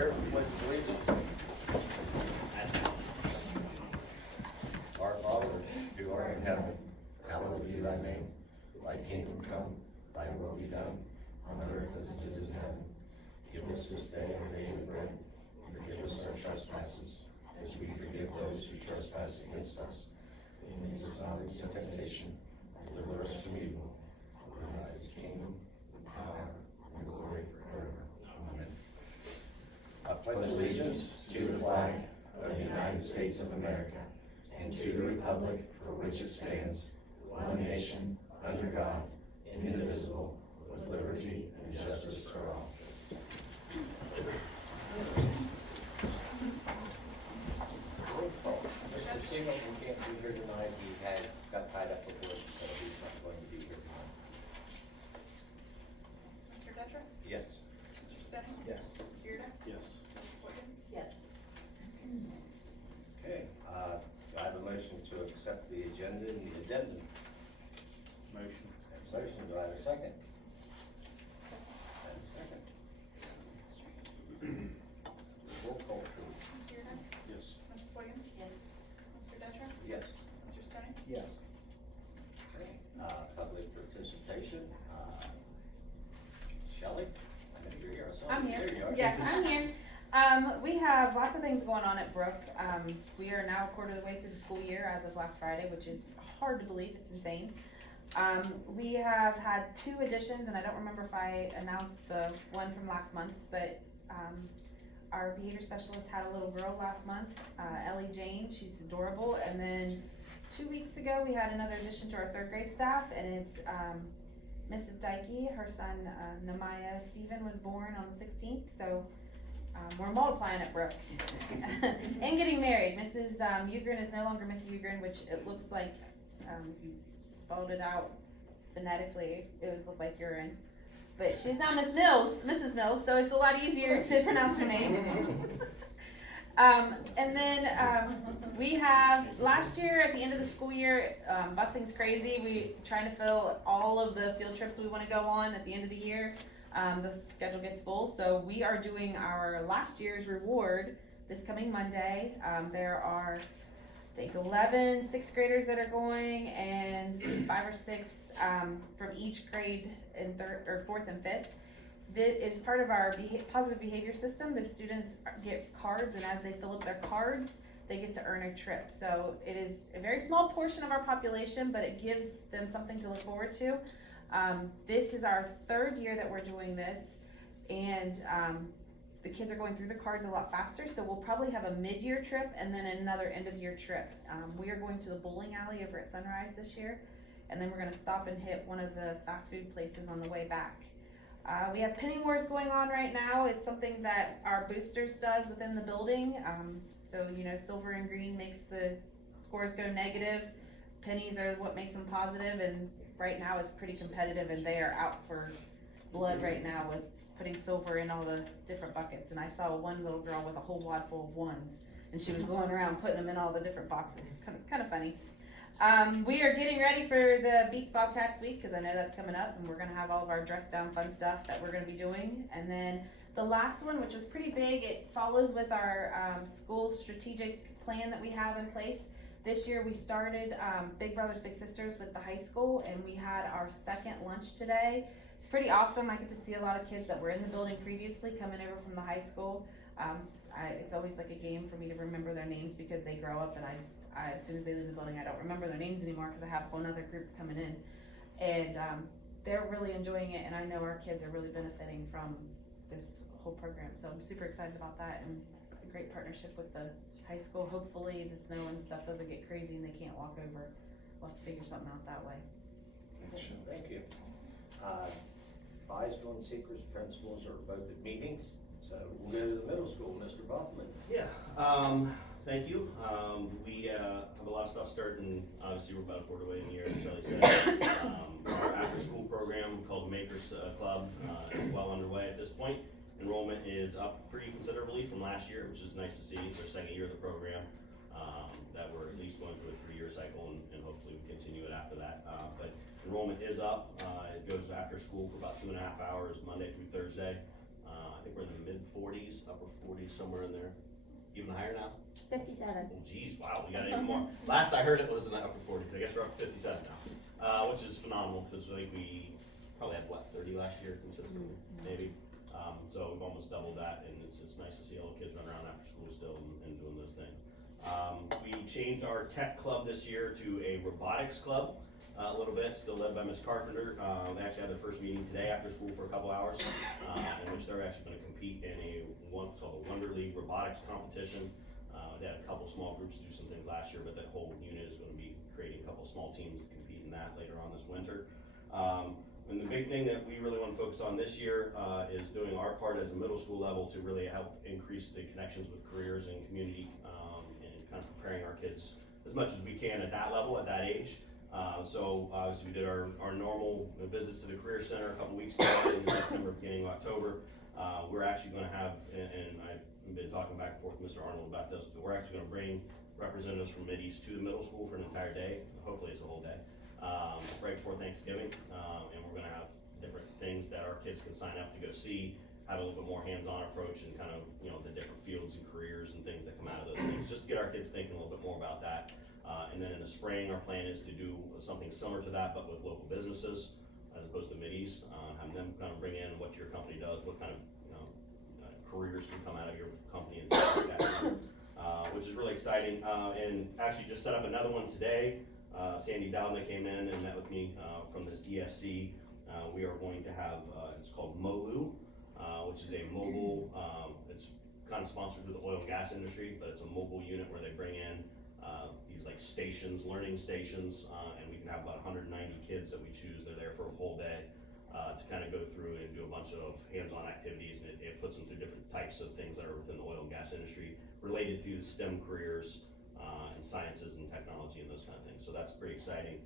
prayer and pledge allegiance. Our Father, who art in heaven, hallowed be thy name. Thy kingdom come, thy will be done, on earth as it is in heaven. Give us this day our daily bread, and forgive us our trespasses, as we forgive those who trespass against us. And lead us not into temptation, but deliver us from evil. For thine is the kingdom, the power, and the glory forever. Amen. I pledge allegiance to the flag of the United States of America, and to the republic for which it stands, one nation, under God, indivisible, with liberty and justice for all. Mr. Siegel, we can't be here tonight. Got tied up with work, so he's not going to be here tonight. Mr. Detra? Yes. Mr. Stenning? Yes. Mr. Yurda? Yes. Mrs. Wiggins? Yes. Okay, do I have a motion to accept the agenda and the addendum? Motion. Motion, do I have a second? And a second. Roll call, please. Mr. Yurda? Yes. Mrs. Wiggins? Yes. Mr. Detra? Yes. Mr. Stenning? Yes. Okay, public participation, Shelley, I know you're here, I saw I'm you. here. There you are. Yeah, I'm here. We have lots of things going on at Brook. We are now a quarter of the way through the school year as of last Friday, which is hard to believe. It's insane. We have had 2 additions, and I don't remember if I announced the one from last month, but our behavior specialist had a little girl last month, Ellie Jane. She's adorable. And then 2 weeks ago, we had another addition to our 3rd grade staff, and it's Mrs. Dykey. Her son, Nehemiah Stephen, was born on the 16th, so we're multiplying at Brook. And getting married. Mrs. Ugrin is no longer Mrs. Ugrin, which it looks like, if you spelled it out phonetically, it would look like urine. But she's now Mrs. Mills, so it's a lot easier to pronounce her name. And then we have, last year at the end of the school year, busing's crazy. We trying to fill all of the field trips we want to go on at the end of the year. The schedule gets full, so we are doing our last year's reward this coming Monday. There are, I think, 11 6th graders that are going, and 5 or 6 from each grade in 3rd or 4th and 5th. That is part of our positive behavior system. The students get cards, and as they fill up their cards, they get to earn a trip. So it is a very small portion of our population, but it gives them something to look forward to. This is our 3rd year that we're doing this, and the kids are going through the cards a lot faster, so we'll probably have a mid-year trip and then another end-of-year trip. We are going to the bowling alley over at Sunrise this year, and then we're going to stop and hit one of the fast food places on the way back. We have penny wars going on right now. It's something that our boosters does within the building. So, you know, silver and green makes the scores go negative. Pennies are what makes them positive, and right now it's pretty competitive, and they are out for blood right now with putting silver in all the different buckets. And I saw one little girl with a whole wad full of ones, and she was going around putting them in all the different boxes. Kind of funny. We are getting ready for the Beak Bobcats week, because I know that's coming up, and we're going to have all of our dress down fun stuff that we're going to be doing. And then the last one, which was pretty big, it follows with our school strategic plan that we have in place. This year we started Big Brothers Big Sisters with the high school, and we had our 2nd lunch today. It's pretty awesome. I get to see a lot of kids that were in the building previously coming over from the high school. It's always like a game for me to remember their names, because they grow up, and I as soon as they leave the building, I don't remember their names anymore, because I have a whole other group coming in. And they're really enjoying it, and I know our kids are really benefiting from this whole program. So I'm super excited about that, and a great partnership with the high school. Hopefully the snow and stuff doesn't get crazy and they can't walk over. We'll have to figure something out that way. Thank you. Byesville and Seacrest principals are both at meetings, so we'll go to the middle school. Mr. Buffman. Yeah, thank you. We have a lot of stuff starting. Obviously, we're about a quarter way in the year, as Shelley said. Our after-school program called the Makers Club is well underway at this point. Enrollment is up pretty considerably from last year, which is nice to see. It's our 2nd year of the program. That we're at least going through a 3-year cycle, and hopefully we continue it after that. But enrollment is up. It goes after school for about 2.5 hours, Monday through Thursday. I think we're in the mid-40s upper 40s, somewhere in there. Even higher now? 57. Oh geez, wow, we got even more. Last I heard it was in the upper 40s. I guess we're up to 57 now, which is phenomenal because I think we probably had, what, 30 last year consistently, maybe? So we've almost doubled that, and it's nice to see all the kids run around after school still and doing those things. We changed our tech club this year to a robotics club a little bit, still led by Ms. Carpenter. They actually had their first meeting today after school for a couple hours, in which they're actually gonna compete in what's called a Wonder League robotics competition. They had a couple small groups do some things last year, but that whole unit is gonna be creating a couple small teams to compete in that later on this winter. And the big thing that we really want to focus on this year is doing our part as a middle school level to really help increase the connections with careers and community, and kind of preparing our kids as much as we can at that level, at that age. So obviously we did our normal visits to the Career Center a couple weeks ago in September, beginning of October. We're actually going to have, and I've been talking back and forth with Mr. Arnold about this, but we're actually going to bring representatives from Mid-East to the middle school for an entire day. Hopefully it's a whole day. Right before Thanksgiving, and we're gonna have different things that our kids can sign up to go see, have a little bit more hands-on approach and kind of, the different fields and careers and things that come out of those things, just to get our kids thinking a little bit more about that. And then in the spring, our plan is to do something similar to that, but with local businesses, as opposed to Mid-East, having them kind of bring in what your company does, what kind of, careers can come out of your company and things like that, which is really exciting, and actually just set up another one today. Sandy Dowdna came in and met with me from this ESC. We are going to have, it's called MOLU, which is a mobile, it's kind of sponsored with the oil and gas industry, but it's a mobile unit where they bring in these like stations, learning stations, and we can have about 190 kids that we choose. They're there for a whole day to kind of go through and do a bunch of hands-on activities, and it puts them through different types of things that are within the oil and gas industry related to STEM careers, and sciences and technology and those kind of things. So that's pretty exciting.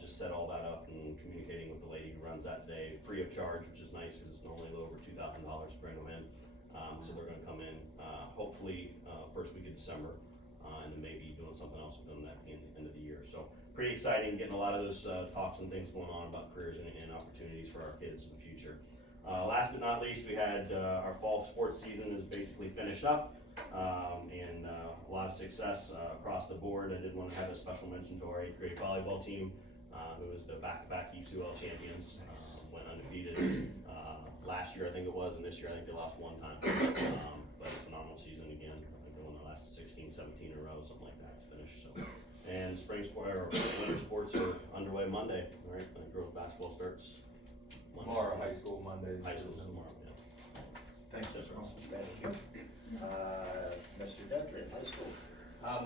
Just set all that up and communicating with the lady who runs that today, free of charge, which is nice because it's normally a little over $2,000 to bring them in. So they're gonna come in, hopefully, first week of December, and then maybe doing something else with them at the end of the year. So pretty exciting, getting a lot of those talks and things going on about careers and opportunities for our kids in the future. Last but not least, we had our fall sports season is basically finished up. And a lot of success across the board. I did want to have a special mention to our 8th grade volleyball team, who was the back-to-back ECUL champions, went undefeated last year I think it was, and this year I think they lost one time. But a phenomenal season again. I think they won the last 16, 17 in a row, something like that to finish. So, and spring sport or winter sports are underway Monday, right? Like girls basketball starts Monday. Tomorrow, high school Monday. High school tomorrow, yeah. Thanks, Mr. Ross. Thank you. Mr. Dutry, high school.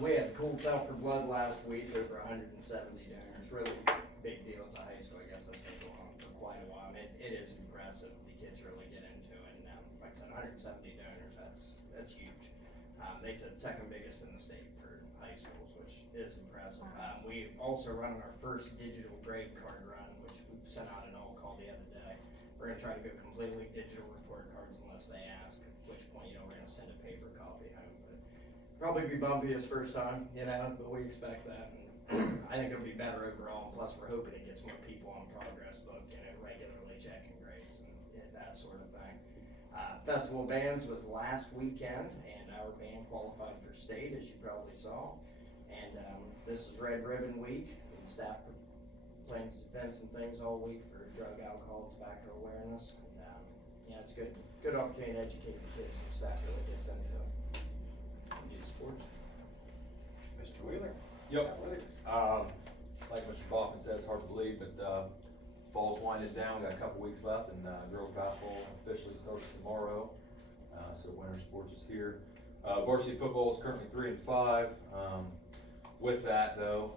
We had Cool Telford Blood last week, over 170 donors, really big deal at the high school. I guess that's been going on for quite a while. It is impressive, the kids really get into it, and like I said, 170 donors, that's huge. They said second biggest in the state for high schools, which is impressive. We also run our first digital grade card run, which we sent out an all call the other day. We're gonna try to go completely digital report cards unless they ask, at which point, we're gonna send a paper copy home. But probably be bumpy his first time, but we expect that. And I think it'll be better overall, and plus we're hoping it gets more people on Progress Book, regularly checking grades and that sort of thing. Festival of Bands was last weekend, and our band qualified for state, as you probably saw. And this is Red Ribbon Week, and staff playing events and things all week for drug, alcohol, tobacco awareness. And it's good opportunity to educate the kids, and staff really gets into youth sports. Mr. Wheeler. Yep. Athletics. Like Mr. Kaufman said, it's hard to believe, but fall's winding down, got a couple weeks left, and girls basketball officially starts tomorrow. So winter sports is here. Varsity football is currently 3-5. With that though,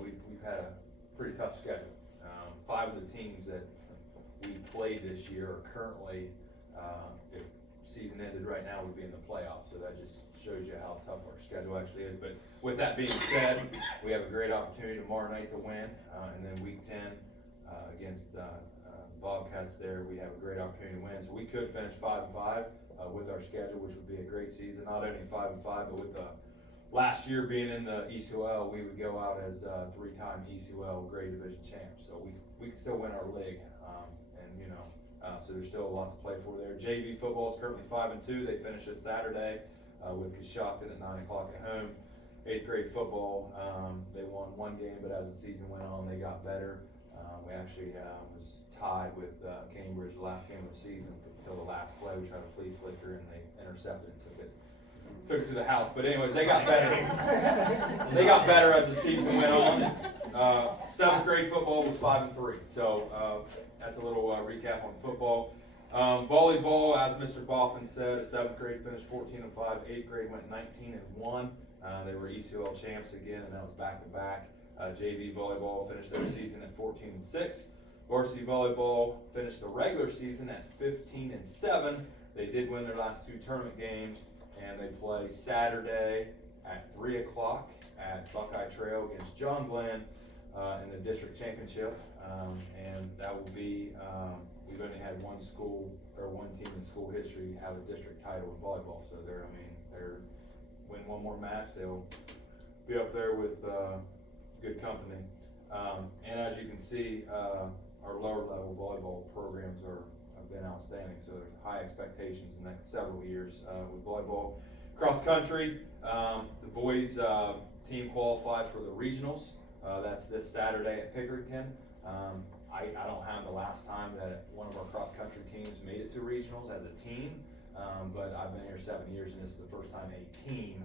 we've had a pretty tough schedule. 5 of the teams that we played this year are currently, if season ended right now, would be in the playoffs. So that just shows you how tough our schedule actually is. But with that being said, we have a great opportunity tomorrow night to win, and then week 10 against Bobcats there, we have a great opportunity to win. So we could finish 5-5 with our schedule, which would be a great season. Not only 5-5, but with the last year being in the ECUL, we would go out as 3-time ECUL grade division champs. So we could still win our league, and So there's still a lot to play for there. JV football is currently 5-2. They finish this Saturday with Coshocton at 9 o'clock at home. 8th grade football, they won one game, but as the season went on, they got better. We actually was tied with Cambridge the last game of the season until the last play. We tried a flea flicker and they intercepted and took it to the house. But anyways, they got better. They got better as the season went on. 7th grade football was 5-3. So that's a little recap on football. Volleyball, as Mr. Boffin said, 7th grade finished 14-5. 8th grade went 19-1. They were ECOL champs again, and that was back-to-back. JV volleyball finished their season at 14-6. Varsity volleyball finished the regular season at 15-7. They did win their last 2 tournament games, and they play Saturday at 3 o'clock at Buckeye Trail against John Glenn in the district championship. And that will be, we've only had one team in school history have a district title in volleyball. So they're win one more match, they'll be up there with good company. And as you can see, our lower level volleyball programs have been outstanding. So there's high expectations in the next several years with volleyball. Cross country, the boys team qualified for the regionals. That's this Saturday at Pickerington. I don't have the last time that one of our cross country teams made it to regionals as a team, but I've been here 7 years and this is the first time a team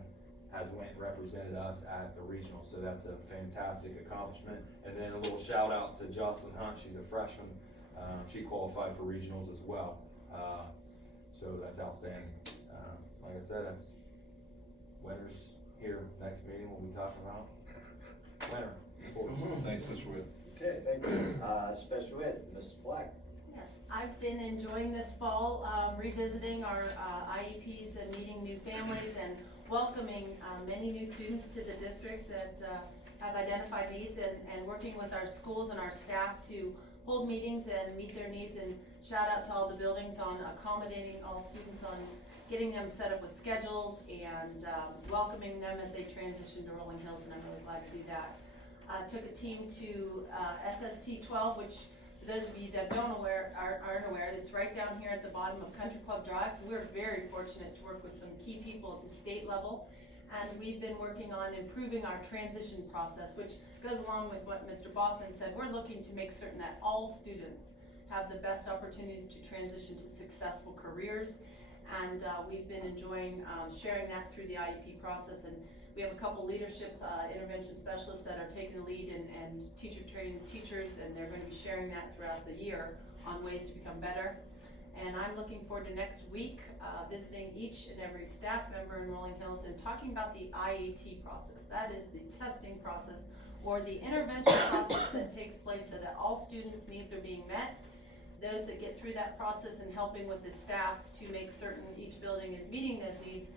has went and represented us at the regional, so that's a fantastic accomplishment. And then a little shout out to Jocelyn Hunt, she's a freshman. She qualified for regionals as well, so that's outstanding. Like I said, that's winners here. Next meeting we'll be talking about winner. Thanks, Mr. Witt. Okay, thank you. Special ed, Mrs. Black. Yes, I've been enjoying this fall, revisiting our IEPs and meeting new families and welcoming many new students to the district that have identified needs and working with our schools and our staff to hold meetings and meet their needs, and shout out to all the buildings on accommodating all students, on getting them set up with schedules and welcoming them as they transition to Rolling Hills, and I'm really glad to do that. Took a team to SST 12, which for those of you that aren't aware, it's right down here at the bottom of Country Club Drive. So we're very fortunate to work with some key people at the state level. And we've been working on improving our transition process, which goes along with what Mr. Boffman said. We're looking to make certain that all students have the best opportunities to transition to successful careers. And we've been enjoying sharing that through the IEP process. And we have a couple leadership intervention specialists that are taking the lead and trained teachers, and they're going to be sharing that throughout the year on ways to become better. And I'm looking forward to next week visiting each and every staff member in Rolling Hills and talking about the IAT process. That is the testing process or the intervention process that takes place so that all students' needs are being met. Those that get through that process and helping with the staff to make certain each building is meeting those needs.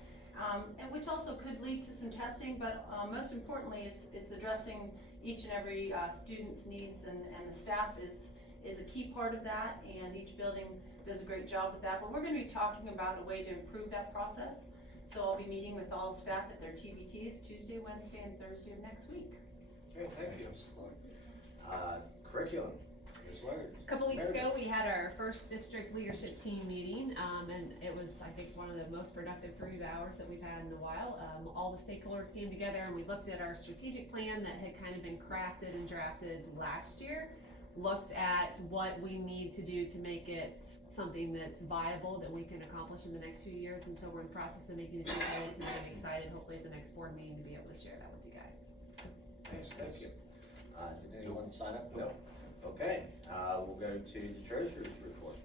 And which also could lead to some testing, but most importantly, it's addressing each and every student's needs, and the staff is a key part of that, and each building does a great job with that. But we're going to be talking about a way to improve that process. So I'll be meeting with all staff at their TBTs Tuesday, Wednesday, and Thursday of next week. Okay, thank you, Mrs. Black. Curriculum, Ms. Leonard. A couple weeks ago, we had our first district leadership team meeting, and it was, I think, one of the most productive 3 hours that we've had in a while. All the stakeholders came together and we looked at our strategic plan that had kind of been crafted and drafted last year, looked at what we need to do to make it something that's viable, that we can accomplish in the next few years, and so we're in the process of making a few edits, and I'm excited, hopefully at the next board meeting, to be able to share that with you guys. Thanks, thank you. Did anyone sign up? No. Okay, we'll go to the treasurer's report.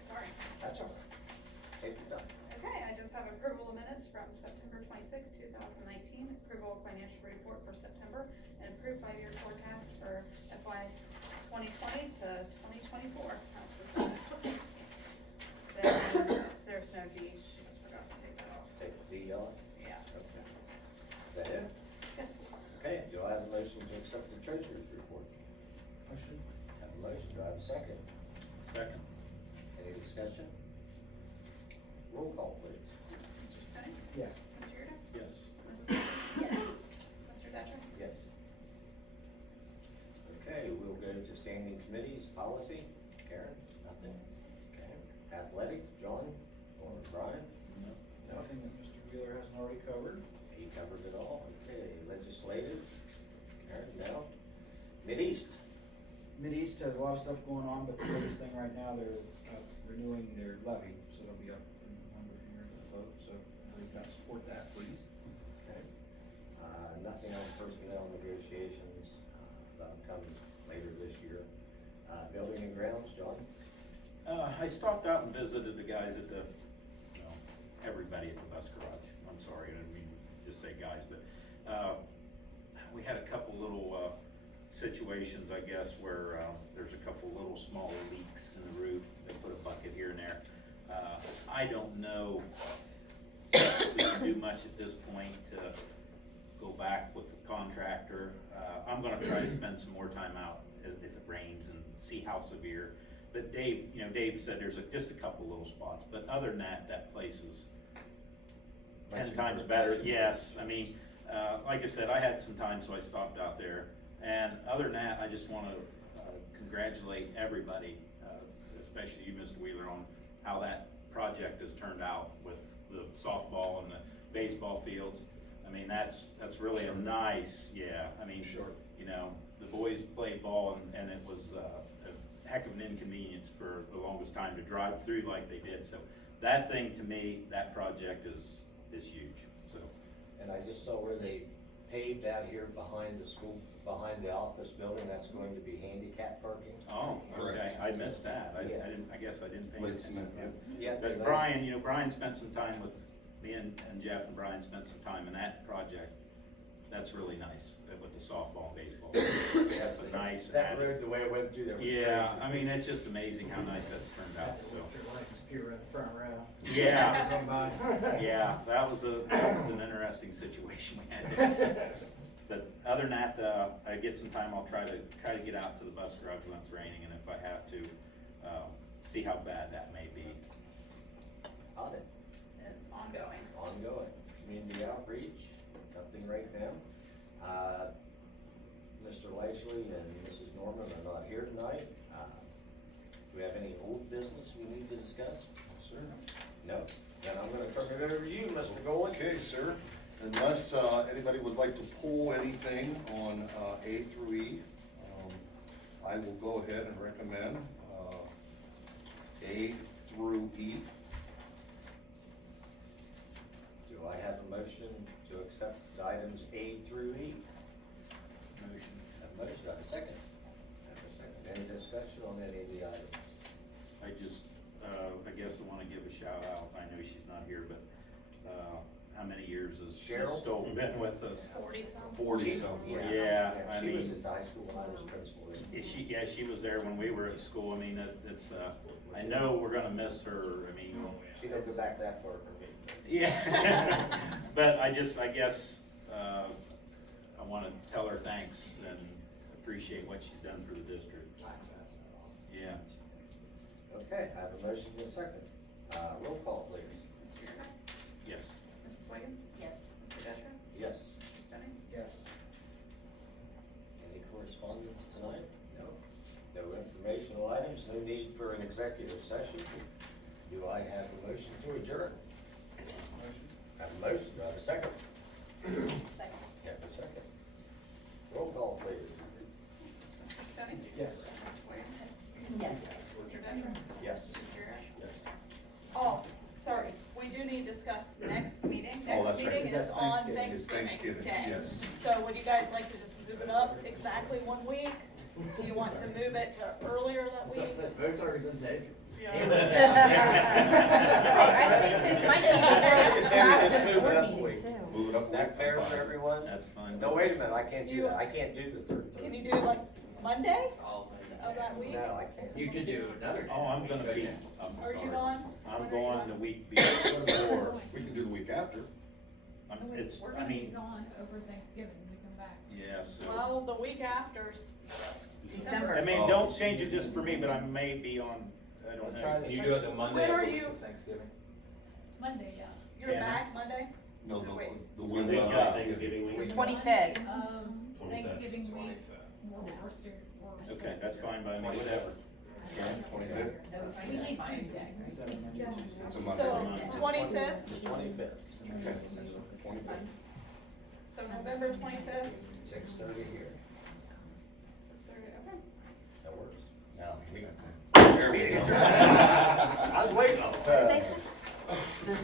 Sorry. That's all right. Take your time. Okay, I just have approval of minutes from September 26, 2019, approval of financial report for September, and approved 5-year forecast for FY 2020 to 2024. That's presented. Then there's no D, she just forgot to take that off. Take the D off. Yeah. Okay. Is that it? Yes. Okay, do I have a motion to accept the treasurer's report? Motion. Have a motion, do I have a second? Second. Any discussion? Roll call, please. Mr. Stoney? Yes. Mr. Yurda? Yes. Mrs. Williams? Yes. Mr. Detra? Yes. Okay, we'll go to standing committees, policy, Karen, nothing? Okay. Athletic, John or Brian? Nothing that Mr. Wheeler hasn't already covered. He covered it all. Okay, legislative, Karen, no? Mideast, Mideast has a lot of stuff going on, but the biggest thing right now, they're renewing their levy, so it'll be up in number here to vote, so we've got to support that, please. okay. Nothing on personnel negotiations, that'll come later this year. Building and grounds, John? I stopped out and visited the guys at the, well, everybody at the bus garage. I'm sorry, I didn't mean to just say guys, but, we had a couple little, situations, I guess, where, there's a couple little smaller leaks in the roof. They put a bucket here and there. I don't know if we can do much at this point to go back with the contractor. I'm gonna try to spend some more time out if it rains and see how severe. But Dave, Dave said there's just a couple little spots, but other than that, that place is 10 times better. Yes, I mean, like I said, I had some time, so I stopped out there. And other than that, I just wanna congratulate everybody, especially you, Mr. Wheeler, on how that project has turned out with the softball and the baseball fields. I mean, that's really a nice, I mean, the boys played ball and it was a heck of an inconvenience for the longest time to drive through like they did. So that thing, to me, that project is huge, so. And I just saw where they paved out here behind the school, behind the office building, that's going to be handicap parking. Oh, okay, Correct. I missed that. I Yeah. didn't, I guess I didn't pay Late attention. cement, yeah. Yeah. But Brian, Brian spent some time with me and Jeff, and Brian spent some time in that project. That's really nice, with the softball and baseball. So that's a nice That added. road, the way it went through there was crazy. Yeah, I mean, it's just amazing how nice that's turned out, so. Your legs if you were in the front row. Yeah. Somebody. Yeah, that was an interesting situation we had there. But other than that, I get some time, I'll try to get out to the bus garage when it's raining, and if I have to, see how bad that may be. Audit, It's ongoing. ongoing, community outreach, nothing right now. Mr. Lashley and Mrs. Norman are not here tonight. Do we have any old business we need to discuss? Sir. No? Then I'm gonna turn it over to you, Mr. Golick. Okay, sir. Unless anybody would like to pull anything on A through E, I will go ahead and recommend A through E. Do I have a motion to accept items A through E? Motion. Have a motion, have a second? Have a second. Any discussion on any of the items? I just, I guess I wanna give a shout out, I know she's not here, but, how many years has Cheryl? Ms. Stoll been with us? 40-some. 40-something. Yeah, I She was mean- at the high school when I was principal. She was there when we were at school. I mean, it's, I know we're gonna miss her. I mean, She don't go back that far for me. yeah. But I guess, I wanna tell her thanks and appreciate what she's done for the district. Yeah. Okay, I have a motion and a second. Roll call, please. Mr. Yerga? Yes. Mrs. Wiggins? Yes. Mr. Detra? Yes. Mr. Stoney? Yes. Any correspondence tonight? No. No informational items, no need for an executive session. Do I have a motion to adjourn? Motion? I have a motion, do I have a second? Second. Have a second. Roll call, please. Mr. Stoney? Yes. Mrs. Wiggins? Yes. Mr. Detra? Yes. Mr. Yerga? Yes. Oh, sorry, we do need to discuss next meeting. Oh, Next that's right. meeting is on Thanksgiving. It's Thanksgiving, Day. yes. So would you guys like to just move it up exactly 1 week? Do you want to move it to earlier that week? Vote's already been taken. I think this might be the Just last move it board up a meeting week. too. Move it up. Is that fair for everyone? That's fine. No, wait a minute, I can't do that. I can't do the third Thursday. Can you do like Monday I'll of that week? No, I can't. You could do another day. Oh, I'm gonna be, I'm Are you sorry. gone? I'm When are you going gone? the week before. We can do the week after. It's, We're I gonna be mean, gone over Thanksgiving when we come back. yeah, so. Well, the week after's December. I mean, don't change it just for me, but I may be on, I don't I'll try know. the Can you do it the Monday When of are the week you- of Thanksgiving? Monday, yes. You're Yeah. back Monday? No, Wait. the Week week up. of Thanksgiving week. 25th. Thanksgiving week, Okay, that's fine by me, whatever. Twenty-fifth? We need Tuesday. Is that a Monday? It's a Monday. So, 25th, The 25th. Okay, twenty-fifth. so November 25th, 6:30 here, 6:30, okay. that works. Now, we. There we go. I was waiting on it. Uh,